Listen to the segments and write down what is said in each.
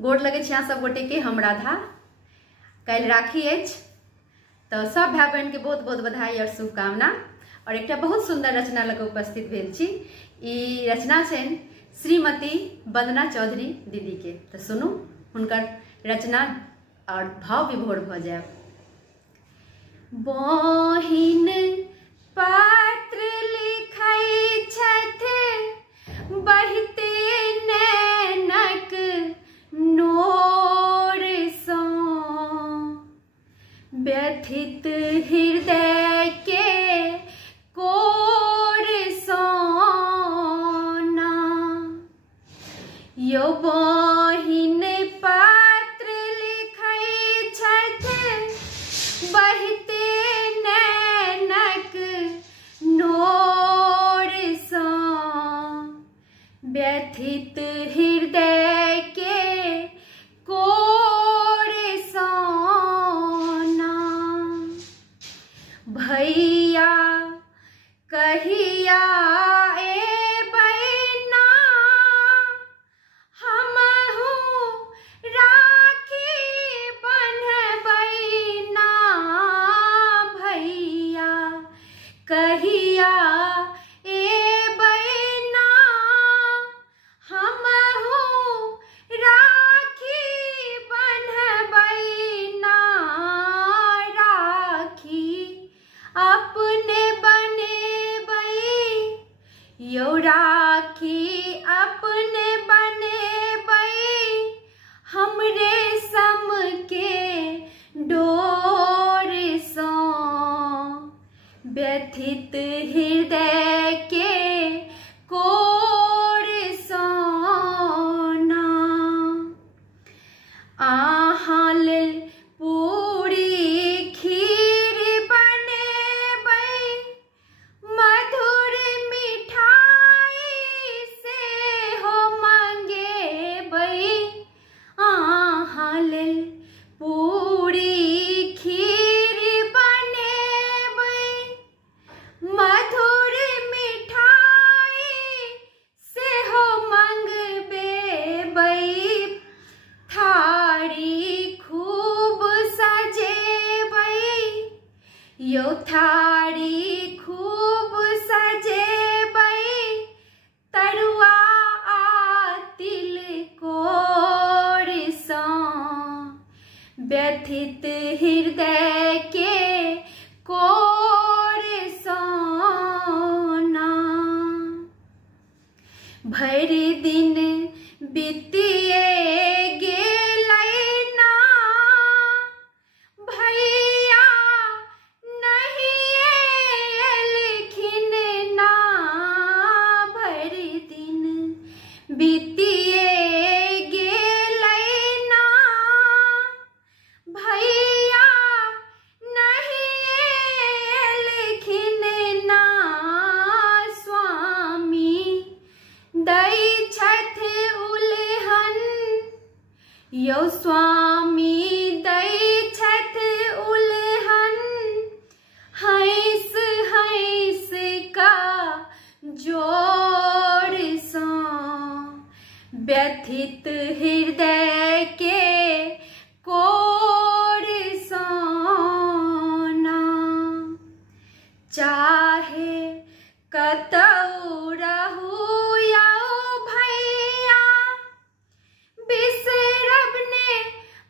गोड़ लगे छी सब गोटे के। हम राधा। कल राखी अछि तो सब भाई बहन के बहुत बहुत बधाई और शुभकामना। और एक बहुत सुंदर रचना लगे उपस्थित भेल छी। ई रचना छनि श्रीमती वंदना चौधरी दीदी के। तो सुनू हुनकर रचना और भाव विभोर भ जाए। बहिन पात्र लिखै छथि बहिते नैनक नोर सँ, व्यथित हृदय के कोर सँ ना। यो बहिन पात्र लिखै छथि बहिते नैनक नोर सँ, व्यथित हृदय के कोर सँ ना। भैया कहिया एबै ना, हमहु राखी बन्हबै ना। भैया कहिया एबै ना, हमहु राखी बन्हबै ना। राखी अपने बनेबै, यो राखी अपने बनेबै, हमरे सम के डोर सँ, व्यथित हृदय के कोर सँ ना। अहाँ लेल पूरी खीर बनेबै, मधुर मिठाई सेहो मंगेबै। अहाँ लेल पूरी खीर बनेबै, मधुर मिठाई सेहो मंगबेबै। थारी खूब सजेबै, यो थारी खूब सजेबै, तरुआ आ तिलकोर सँ, व्यथित हृदय के कोर सँ ना। भरि दिन बितिए गेलै ना, भैया नहीं एलखिन ना। भरि दिन बितिए गेलै ना, भैया नहीं एलखिन ना। स्वामी दै छथि उलहन, यो स्वामी दै छथि उलहन, हँस हँस का जोर सँ, व्यथित हृदय के कोर सँ ना। चाहे कतौ रहू यौ भैया, बिसरब ने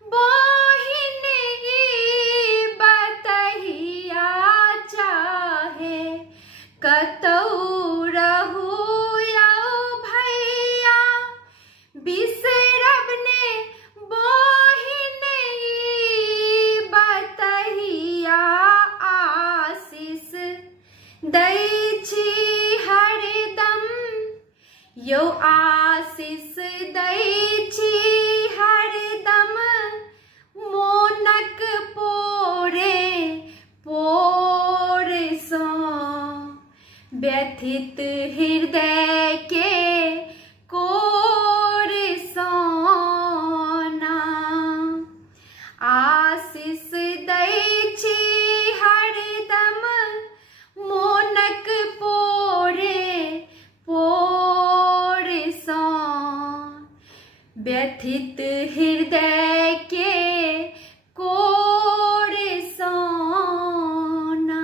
बहिन ई बतहिया। चाहे कतौ रहू यौ भैया, बिसरब ने बहिन ई बतहिया। आशीष दै छी हरदम, यो आशीष दै छी हरदम, मोनक पोरे पोर सँ, व्यथित हृदय के कोर सँ ना। आशीष दै छी हरदम, मोनक पोरे पोर सँ, व्यथित हृदय के कोर सोना।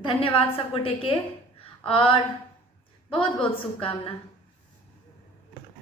धन्यवाद सब गोटे के और बहुत बहुत शुभकामना।